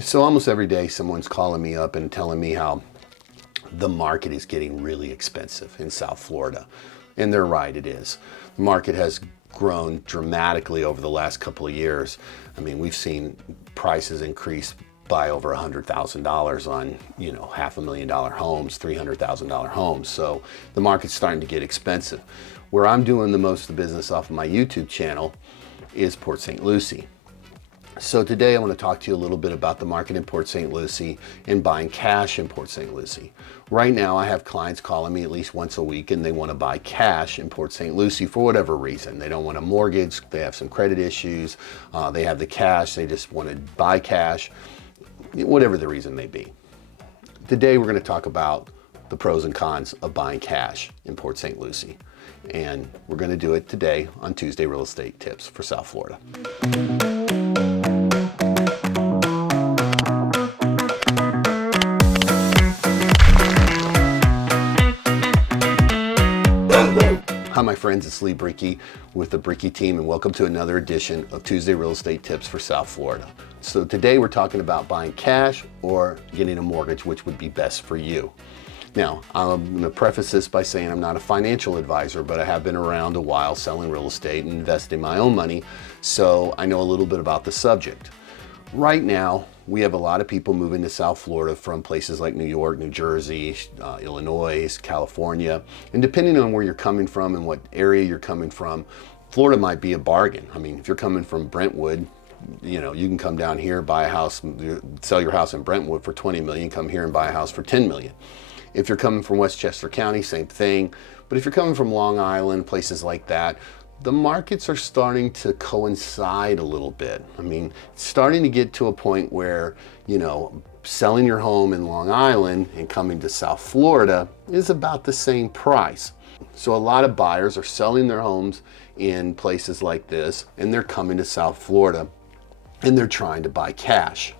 So almost every day someone's calling me up and telling me how the market is getting really expensive in South Florida. And they're right, it is. The market has grown dramatically over the last couple of years. I mean, we've seen prices increase by over $100,000 on, $500,000 homes, $300,000 homes. So the market's starting to get expensive. Where I'm doing the most of the business off of my YouTube channel is Port St. Lucie. So today I want to talk to you a little bit about the market in Port St. Lucie and buying cash in Port St. Lucie. Right now I have clients calling me at least once a week and they want to buy cash in Port St. Lucie for whatever reason. They don't want a mortgage, they have some credit issues, they have the cash, they just want to buy cash, whatever the reason may be. Today we're going to talk about the pros and cons of buying cash in Port St. Lucie. And we're going to do it today on Tuesday Real Estate Tips for South Florida. Hi my friends, it's Lee Brickey with the Brickey team and welcome to another edition of Tuesday Real Estate Tips for South Florida. So today we're talking about buying cash or getting a mortgage, which would be best for you. Now, I'm going to preface this by saying I'm not a financial advisor, but I have been around a while selling real estate and investing my own money, so I know a little bit about the subject. Right now, we have a lot of people moving to South Florida from places like New York, New Jersey, Illinois, California. And depending on where you're coming from and what area you're coming from, Florida might be a bargain. I mean, if you're coming from Brentwood, you can come down here, buy a house, sell your house in Brentwood for $20 million, come here and buy a house for $10 million. If you're coming from Westchester County, same thing. But if you're coming from Long Island, places like that, the markets are starting to coincide a little bit. I mean, it's starting to get to a point where, selling your home in Long Island and coming to South Florida is about the same price. So a lot of buyers are selling their homes in places like this and they're coming to South Florida and they're trying to buy cash.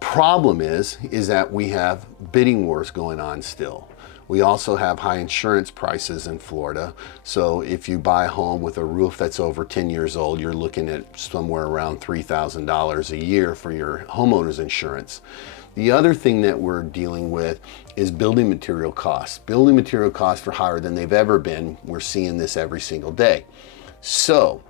Problem is that we have bidding wars going on still. We also have high insurance prices in Florida. So if you buy a home with a roof that's over 10 years old, you're looking at somewhere around $3,000 a year for your homeowner's insurance. The other thing that we're dealing with is building material costs. Building material costs are higher than they've ever been. We're seeing this every single day. So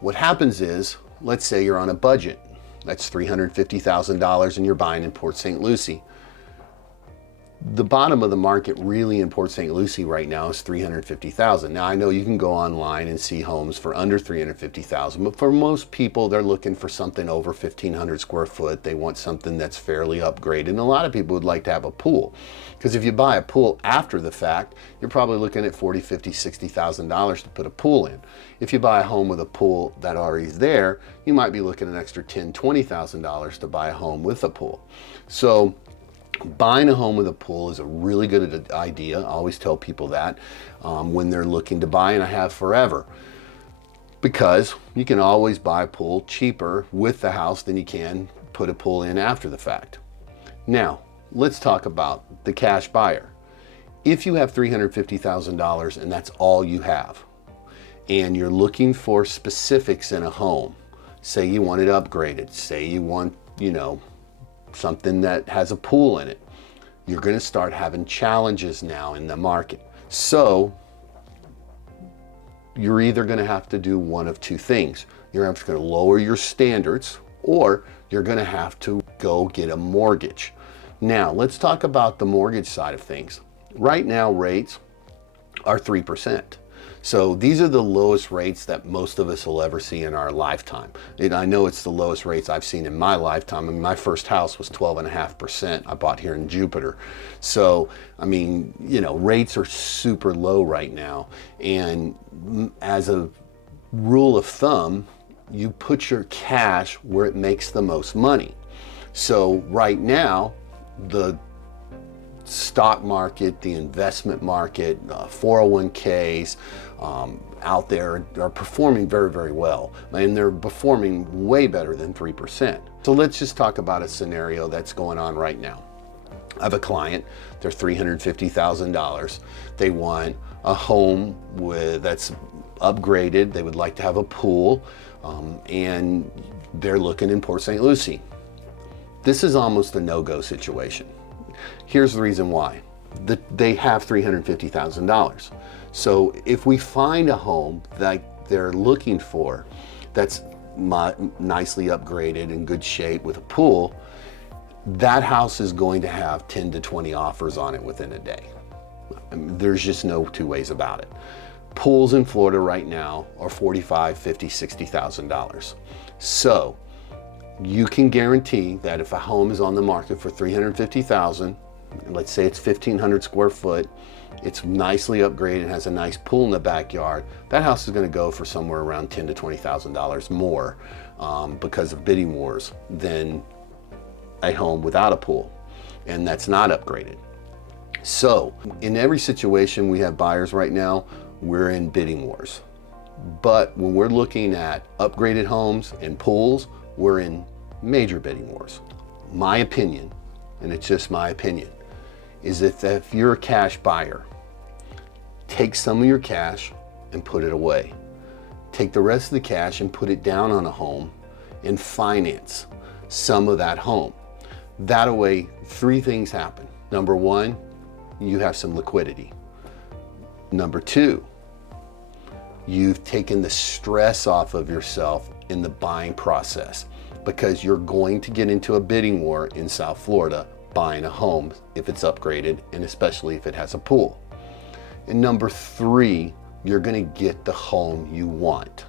what happens is, let's say you're on a budget. That's $350,000 and you're buying in Port St. Lucie. The bottom of the market really in Port St. Lucie right now is $350,000. Now I know you can go online and see homes for under $350,000, but for most people they're looking for something over 1,500 square foot. They want something that's fairly upgraded. And a lot of people would like to have a pool. Because if you buy a pool after the fact, you're probably looking at $40,000, $50,000, $60,000 to put a pool in. If you buy a home with a pool that already is there, you might be looking at an extra $10,000, $20,000 to buy a home with a pool. So buying a home with a pool is a really good idea. I always tell people that when they're looking to buy, and I have forever. Because you can always buy a pool cheaper with the house than you can put a pool in after the fact. Now, let's talk about the cash buyer. If you have $350,000 and that's all you have, and you're looking for specifics in a home, say you want it upgraded, say you want, something that has a pool in it, you're going to start having challenges now in the market. So you're either going to have to do one of two things. You're going to lower your standards or you're going to have to go get a mortgage. Now let's talk about the mortgage side of things. Right now rates are 3%. So these are the lowest rates that most of us will ever see in our lifetime. And I know it's the lowest rates I've seen in my lifetime. I mean, my first house was 12.5%. I bought here in Jupiter. So, rates are super low right now. And as a rule of thumb, you put your cash where it makes the most money. So right now, the stock market, the investment market, 401ks out there are performing very, very well. And they're performing way better than 3%. So let's just talk about a scenario that's going on right now. I have a client, they're $350,000. They want a home that's upgraded. They would like to have a pool and they're looking in Port St. Lucie. This is almost a no-go situation. Here's the reason why. They have $350,000. So if we find a home that they're looking for that's nicely upgraded, in good shape with a pool, that house is going to have 10 to 20 offers on it within a day. I mean, there's just no two ways about it. Pools in Florida right now are $45,000, $50,000, $60,000. So you can guarantee that if a home is on the market for $350,000, let's say it's 1,500 square foot, it's nicely upgraded, has a nice pool in the backyard, that house is going to go for somewhere around $10,000 to $20,000 more because of bidding wars than a home without a pool, and that's not upgraded. So in every situation we have buyers right now, we're in bidding wars. But when we're looking at upgraded homes and pools, we're in major bidding wars. My opinion, and it's just my opinion, is that if you're a cash buyer, take some of your cash and put it away. Take the rest of the cash and put it down on a home and finance some of that home. That way, three things happen. Number one, you have some liquidity. Number two, you've taken the stress off of yourself in the buying process, because you're going to get into a bidding war in South Florida buying a home if it's upgraded, and especially if it has a pool. And number three, you're going to get the home you want.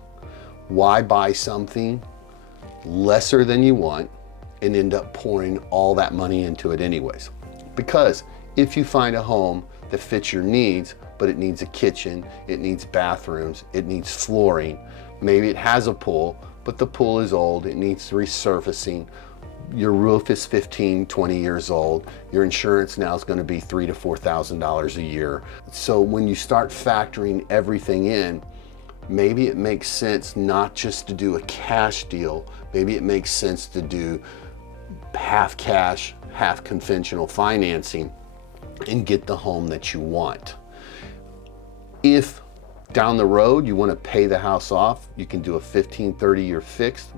Why buy something lesser than you want and end up pouring all that money into it anyways? Because if you find a home that fits your needs, but it needs a kitchen, it needs bathrooms, it needs flooring, maybe it has a pool, but the pool is old, it needs resurfacing, your roof is 15, 20 years old, your insurance now is going to be $3,000 to $4,000 a year. So when you start factoring everything in, maybe it makes sense not just to do a cash deal, maybe it makes sense to do half cash, half conventional financing and get the home that you want. If down the road you want to pay the house off, you can do a 15, 30-year fixed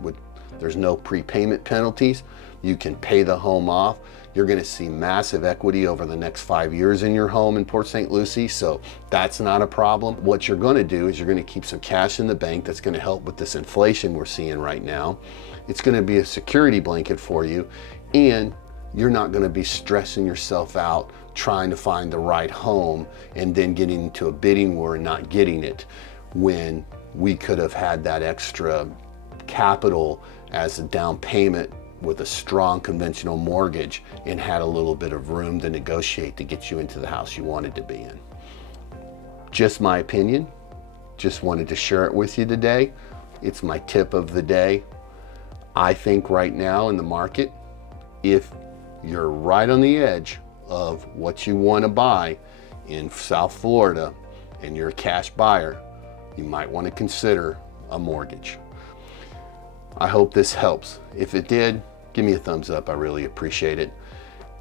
there's no prepayment penalties. You can pay the home off. You're going to see massive equity over the next 5 years in your home in Port St. Lucie, so that's not a problem. What you're going to do is you're going to keep some cash in the bank that's going to help with this inflation we're seeing right now. It's going to be a security blanket for you, and you're not going to be stressing yourself out trying to find the right home and then getting into a bidding war and not getting it, when we could have had that extra capital as a down payment with a strong conventional mortgage and had a little bit of room to negotiate to get you into the house you wanted to be in. Just my opinion. Just wanted to share it with you today. It's my tip of the day. I think right now in the market, if you're right on the edge of what you want to buy in South Florida and you're a cash buyer, you might want to consider a mortgage. I hope this helps. If it did, give me a thumbs up. I really appreciate it.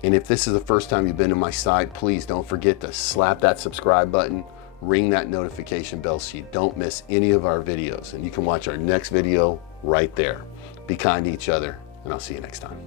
And if this is the first time you've been to my site, please don't forget to slap that subscribe button, ring that notification bell so you don't miss any of our videos. And you can watch our next video right there. Be kind to each other, and I'll see you next time.